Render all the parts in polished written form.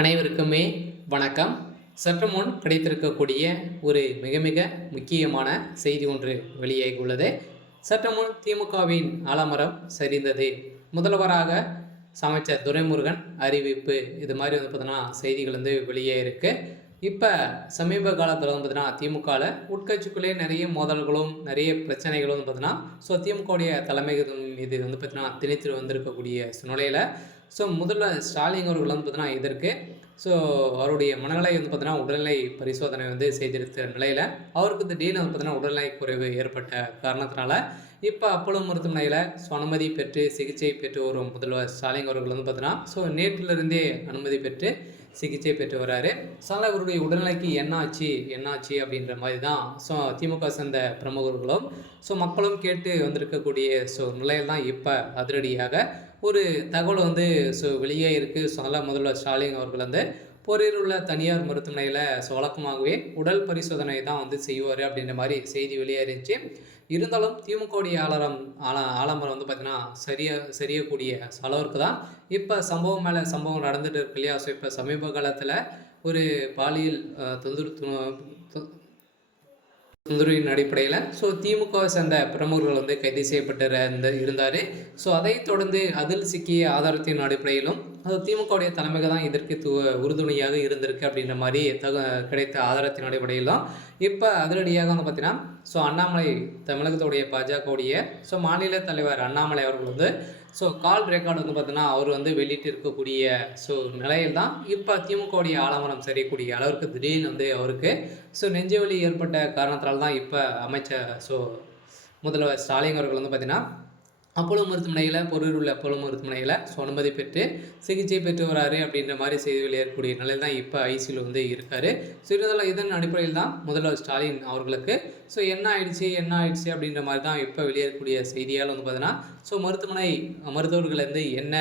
அனைவருக்குமே வணக்கம். சற்று முன் கிடைத்திருக்கக்கூடிய ஒரு மிக மிக முக்கியமான செய்தி ஒன்று வெளியாகியுள்ளது. சற்று முன் திமுகவின் ஆலமரம் சரிந்தது, முதல்வராக அமைச்சர் துரைமுருகன் அறிவிப்பு, இது மாதிரி பார்த்தீங்கன்னா செய்திகள் வெளியே இருக்கு. இப்போ சமீப காலத்தில் பார்த்தீங்கன்னா திமுகவில் உட்கட்சிக்குள்ளேயே நிறைய மோதல்களும் நிறைய பிரச்சனைகளும் பார்த்தீங்கன்னா திமுகவுடைய தலைமைகள் மீது பார்த்தீங்கன்னா திணித்து வந்திருக்கக்கூடிய சூழ்நிலையில் முதல்வர் ஸ்டாலின் அவர்கள் பார்த்தீங்கன்னா இதற்கு அவருடைய மனநிலை பார்த்தீங்கன்னா உடல்நிலை பரிசோதனை செய்திருக்கிற நிலையில் அவருக்கு திடீர்னு பார்த்தீங்கன்னா உடல்நிலை குறைவு ஏற்பட்ட காரணத்தினால இப்போ அப்போலோ மருத்துவமனையில் அனுமதி பெற்று சிகிச்சை பெற்று வரும் முதல்வர் ஸ்டாலின் அவர்கள் பார்த்தீங்கன்னா நேற்றிலிருந்தே அனுமதி பெற்று சிகிச்சை பெற்று வராரு. அதனால் அவருடைய உடல்நிலைக்கு என்னாச்சு அப்படின்ற மாதிரி தான் திமுக சேர்ந்த பிரமுகர்களும் மக்களும் கேட்டு வந்திருக்கக்கூடிய நிலையில் தான் இப்போ அதிரடியாக ஒரு தகவல் வெளியே இருக்குது. அதனால் முதல்வர் ஸ்டாலின் அவர்கள் பொறியில் உள்ள தனியார் மருத்துவமனையில் வழக்கமாகவே உடல் பரிசோதனை தான் செய்வார் அப்படின்ற மாதிரி செய்தி வெளியேறிச்சு. இருந்தாலும் திமுகவுடைய ஆலமரம் பார்த்திங்கன்னா சரியக்கூடிய அளவிற்கு தான் இப்போ சம்பவம் மேலே சம்பவம் நடந்துட்டு இருக்கு இல்லையா. இப்போ சமீப காலத்தில் ஒரு பாலியல் தொந்தரவின் அடிப்படையில் திமுகவை சேர்ந்த பிரமுகர்கள் கைது செய்யப்பட்டு இருந்தார். அதைத் தொடர்ந்து அதில் சிக்கிய ஆதாரத்தின் அடிப்படையிலும் திமுகவுடைய தலைமைக்கு தான் இதற்கு உறுதுணையாக இருந்திருக்கு அப்படின்ற மாதிரி கிடைத்த ஆதாரத்தின் அடிப்படையிலும் இப்போ அதிரடியாக பார்த்தீங்கன்னா அண்ணாமலை, தமிழகத்துடைய பாஜகவுடைய மாநில தலைவர் அண்ணாமலை அவர்கள் கால் ரெக்கார்டு பார்த்தீங்கன்னா அவர் வெளியிட்டு இருக்கக்கூடிய நிலையில் தான் இப்போ திமுகவுடைய ஆலமரம் சரியக்கூடிய அளவிற்கு திடீர்னு அவருக்கு நெஞ்சுவலி ஏற்பட்ட காரணத்தால் தான் இப்போ அமைச்சர் முதல்வர் ஸ்டாலின் அவர்கள் பார்த்தீங்கன்னா அப்போலோ மருத்துவமனையில் பொருள் உள்ள அப்போலோ மருத்துவமனையில் அனுமதி பெற்று சிகிச்சை பெற்று வராரு அப்படின்ற மாதிரி செய்திகள் ஏற்பக்கூடிய நிலையில் தான் இப்போ ஐசியில் இருக்கார். இதன் அடிப்படையில் தான் முதல்வர் ஸ்டாலின் அவர்களுக்கு என்ன ஆயிடுச்சு அப்படின்ற மாதிரி தான் இப்போ வெளியேறக்கூடிய செய்தியால் பார்த்தீங்கன்னா மருத்துவமனை மருத்துவர்கள் என்ன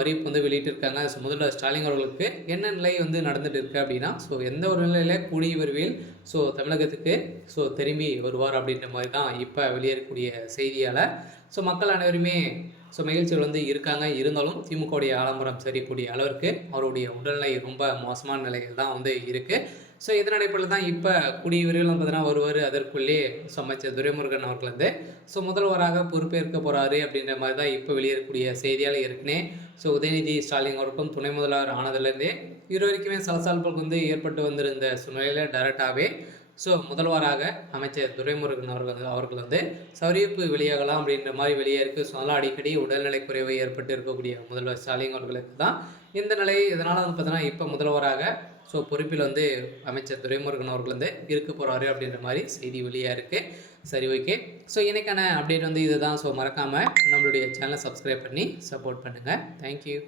அறிவிப்பு வெளியிட்டிருக்காங்க. முதல்வர் ஸ்டாலின் அவர்களுக்கு என்ன நிலை நடந்துட்டு இருக்கு அப்படின்னா எந்த ஒரு நிலையில் கூடிய விரைவில் தமிழகத்துக்கு திரும்பி வருவார் அப்படின்ற மாதிரி தான் இப்போ வெளியேறக்கூடிய செய்தியால் மக்கள் அனைவருமே மகிழ்ச்சிகள் இருக்காங்க. இருந்தாலும் திமுகவுடைய ஆலமரம் சரியக்கூடிய அளவிற்கு அவருடைய உடல்நிலை ரொம்ப மோசமான நிலையில் தான் இருக்குது. இதன் அடிப்படையில் தான் இப்போ கூடிய விரைவில் பார்த்தீங்கன்னா வருவார். அதற்குள்ளே அமைச்சர் துரைமுருகன் அவர்கள் முதல்வராக பொறுப்பேற்க போகிறாரு அப்படின்ற மாதிரி தான் இப்போ வெளியேறக்கூடிய செய்தியால் இருக்குன்னே உதயநிதி ஸ்டாலின் அவருக்கும் துணை முதல்வர் ஆனதுலேருந்தே வரைக்குமே சலசலப்புகள் ஏற்பட்டு வந்திருந்த சூழ்நிலையில் டைரக்டாகவே முதல்வராக அமைச்சர் துரைமுருகன் அவர்கள் சவரிப்பு வெளியாகலாம் அப்படின்ற மாதிரி வெளியே இருக்குது. அதனால் அடிக்கடி உடல்நிலை குறைவு ஏற்பட்டு இருக்கக்கூடிய முதல்வர் ஸ்டாலின் அவர்களுக்கு தான் இந்த நிலை. இதனால் பார்த்தீங்கன்னா இப்போ முதல்வராக பொறுப்பில் அமைச்சர் துரைமுருகன் அவர்கள் இருக்க போகிறாரு அப்படின்ற மாதிரி செய்தி வெளியாக இருக்குது. சரி, ஓகே. இன்றைக்கான அப்டேட் இதுதான். மறக்காமல் நம்மளுடைய சேனலை சப்ஸ்கிரைப் பண்ணி சப்போர்ட் பண்ணுங்கள். தேங்க்யூ.